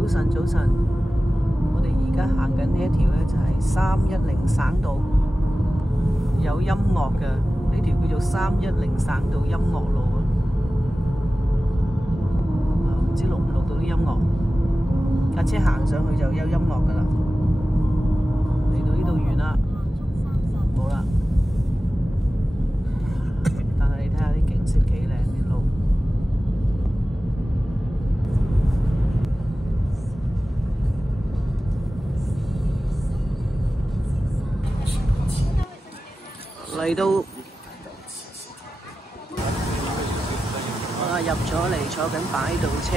早晨，早晨！我哋而家行緊呢一條咧，就係310省道，有音樂嘅呢條叫做310省道音樂路啊！唔知錄唔錄到啲音樂？架車行上去就有音樂噶啦。嚟到呢度完啦，冇啦。但係你睇下啲景色幾靚啲路。嚟到入咗嚟，坐緊擺渡車。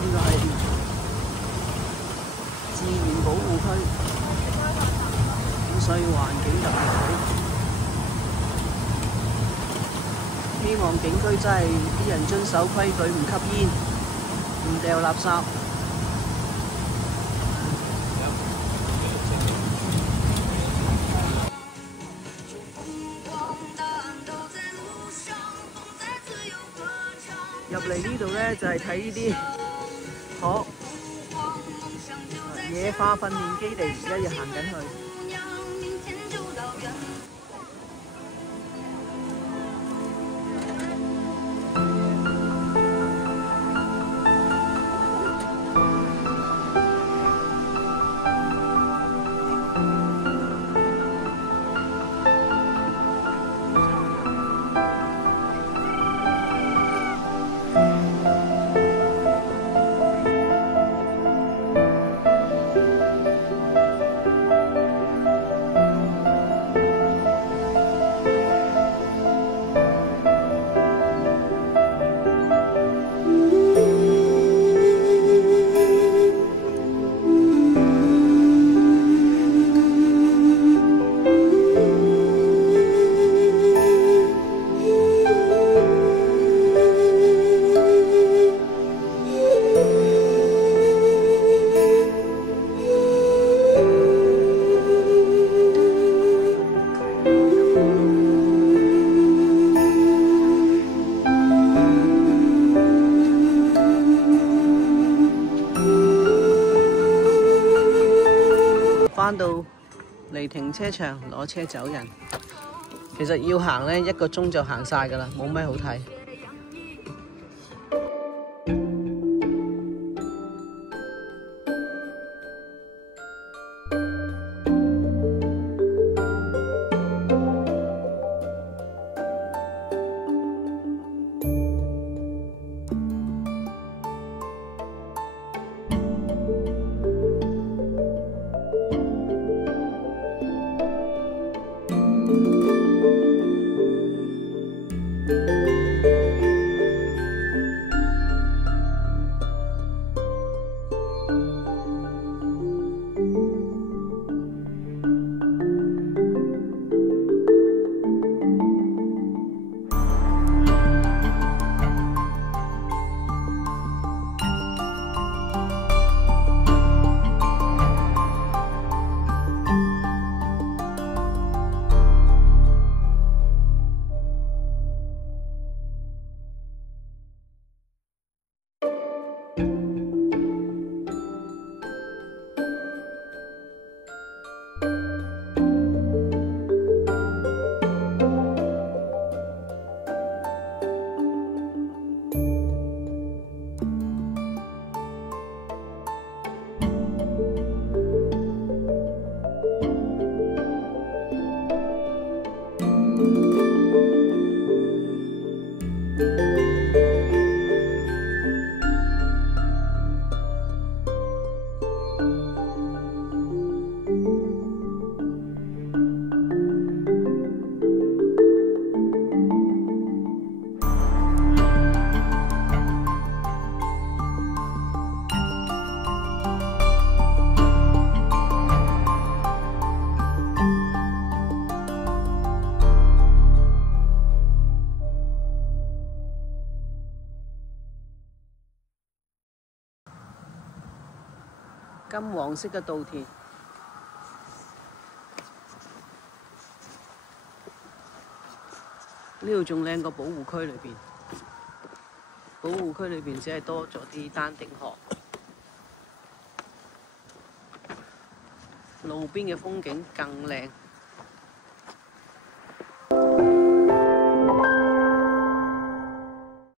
呢個係自然保護區，咁所以環境特別好。希望景區真係啲人遵守規矩，唔吸煙，唔掉垃圾。入嚟呢度咧就係睇呢啲野化訓練基地，而家要行緊去。返到嚟停車場攞車走人，其實要行呢1個鐘就行晒㗎喇，冇咩好睇。金黃色嘅稻田，呢度仲靚過保護區裏邊。保護區裏邊只係多咗啲丹頂鶴。路邊嘅風景更靚。